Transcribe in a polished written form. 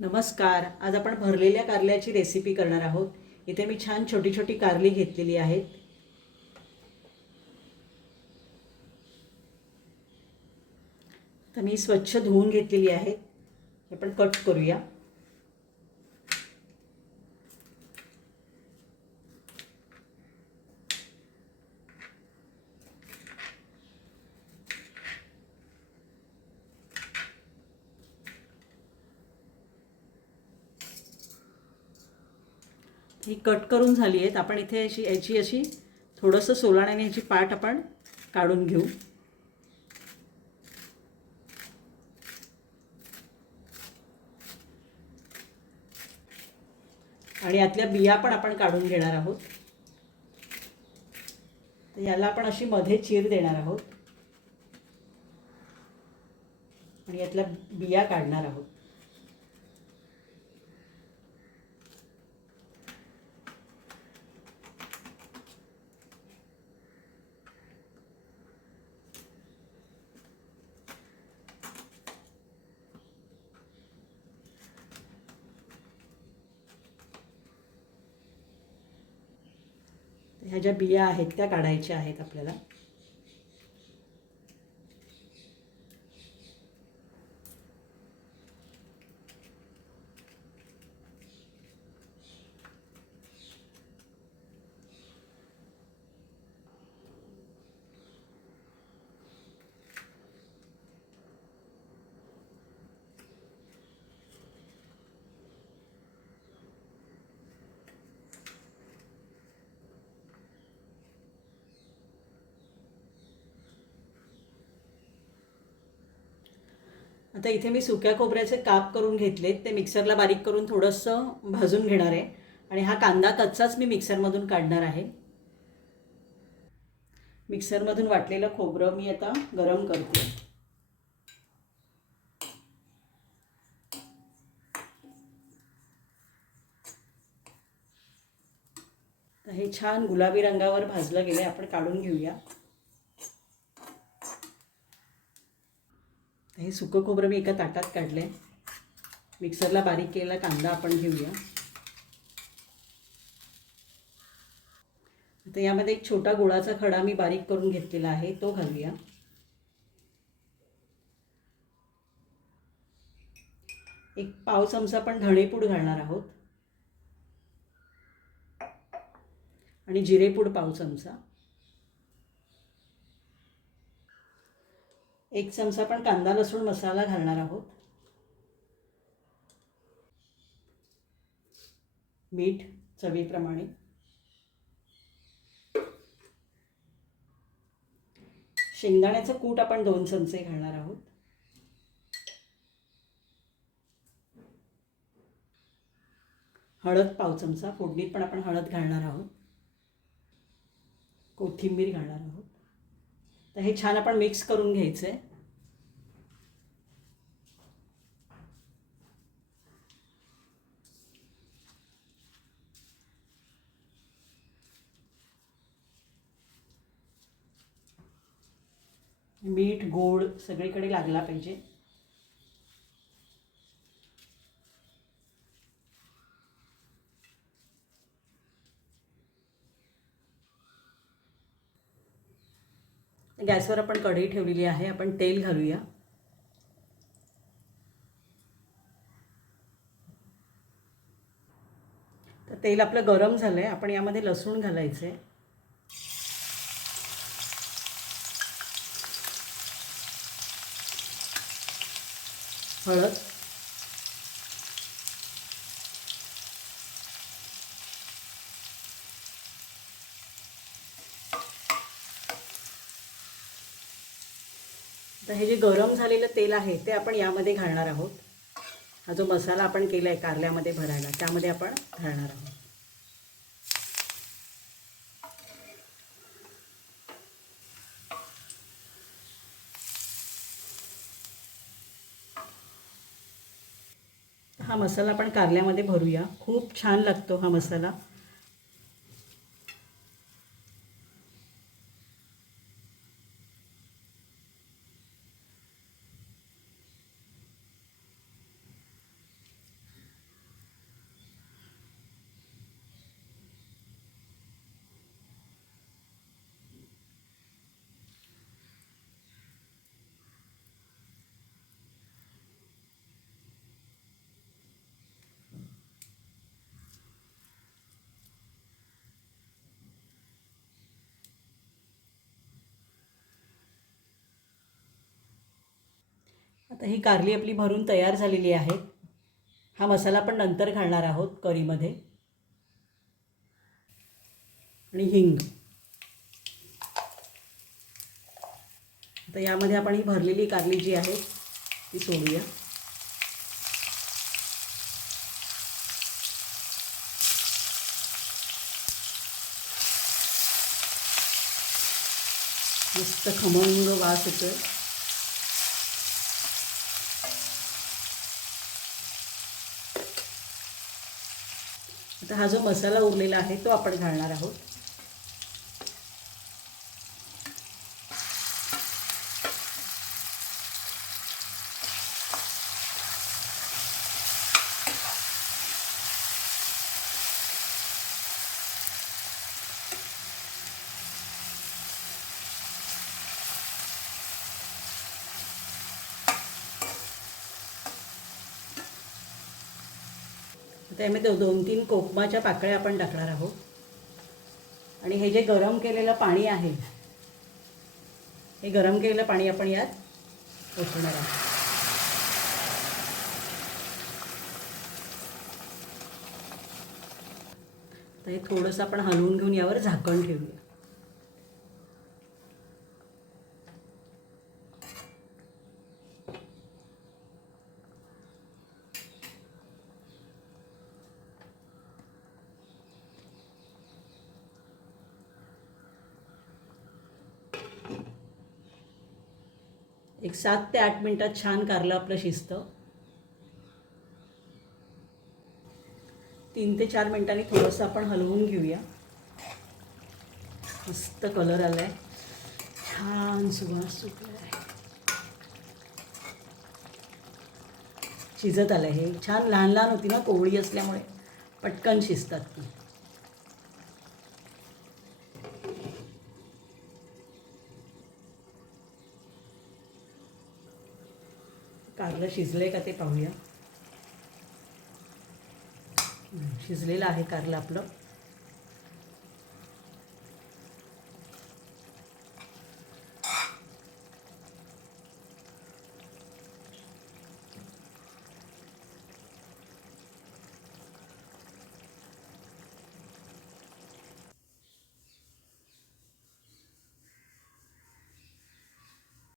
नमस्कार. आज आपण भरलेल्या कारल्याची रेसिपी करणार आहोत. इथे मी छान छोटी छोटी कारली घेतलेली आहेत. तर मी स्वच्छ धुवून घेतलेली आहेत. आपण कट करूया. ही कट करून झाली आहेत. आपण इथे याची थोडंसं सोलाण्याने याची पाट आपण काढून घेऊ. आणि यातल्या बिया पण आपण काढून घेणार आहोत. तर याला आपण अशी मध्ये चीर देणार आहोत आणि यातल्या बिया काढणार आहोत. ह्या ज्या बिया आहेत त्या काढायच्या आहेत आपल्याला. आता इथे मी सुक्या खोबऱ्याचे काप करून घेतलेत. ते मिक्सरला बारीक करून थोडंसं भाजून घेणार आहे. आणि हा कांदा कच्चाच मी मिक्सरमधून काढणार आहे. मिक्सरमधून वाटलेलं खोबरं मी आता गरम करते. तर हे छान गुलाबी रंगावर भाजलं गेलं. आपण काढून घेऊया. हे सुकं खोबरं मी एका ताटात काढले. मिक्सरला बारीक केलेला कांदा आपण घेऊया. आता यामध्ये एक छोटा गुळाचा खडा मी बारीक करून घेतलेला आहे, तो घालूया. एक पाव चमचा आपण धणेपूड घालणार आहोत आणि जिरेपूड पाव चमचा. एक चमचा आपण कांदा लसूण मसाला घालणार आहोत. मीठ चवीप्रमाणे. शेंगदाण्याचं कूट आपण 2 चमचे घालणार आहोत. हळद पाव चमचा. फोडणीत पण आपण हळद घालणार आहोत. कोथिंबीर घालणार आहोत. तर हे छान आपण मिक्स करून घ्यायचं आहे. मीठ गोड सगळीकडे लागला पाहिजे. गॅसवर आपण कढई ठेवलेली आहे. आपण तेल घालूया. तर तेल आपलं गरम झालंय. आपण यामध्ये लसूण घालायचे. हळद, तर हे जे गरम झालेलं तेल आहे ते आपण यामध्ये घालणार आहोत. हा जो मसाला आपण केला आहे कारल्यामध्ये भरायला, त्यामध्ये आपण घालणार आहोत. हा मसाला आपण कारल्यामध्ये भरूया. खूप छान लागतो हा मसाला. आता ही कारली आपली भरून तयार झालेली आहे. हा मसाला पण नंतर घालणार आहोत कढीमध्ये. आणि हिंग. आता यामध्ये आपण ही भरलेली कारली जी आहे ती सोडूया. मस्त खमंग वास येतोय. आता हा जो मसाला उरलेला आहे तो आपण घालणार आहोत. त्यामध्ये 2-3 कोकमाच्या पाकळ्या आपण टाकणार आहोत. आणि हे जे गरम केलेलं पाणी आहे, हे गरम केलेलं पाणी आपण यात ओतणार आहोत. तर हे थोडंसं आपण हलवून घेऊन यावर झाकण ठेवूया. एक 7 ते 8 मिनिटात छान कारलं आपलं शिजतं. 3 ते 4 मिनिटांनी थोडंसं आपण हलवून घेऊया. मस्त कलर आला आहे, छान सुवास सुटला आहे. शिजत आलं हे छान. लहान लहान होती ना कोवळी असल्यामुळे पटकन शिजतात ती. कारलं शिजलंय का ते पाहूया. शिजलेलं आहे कारलं आपलं.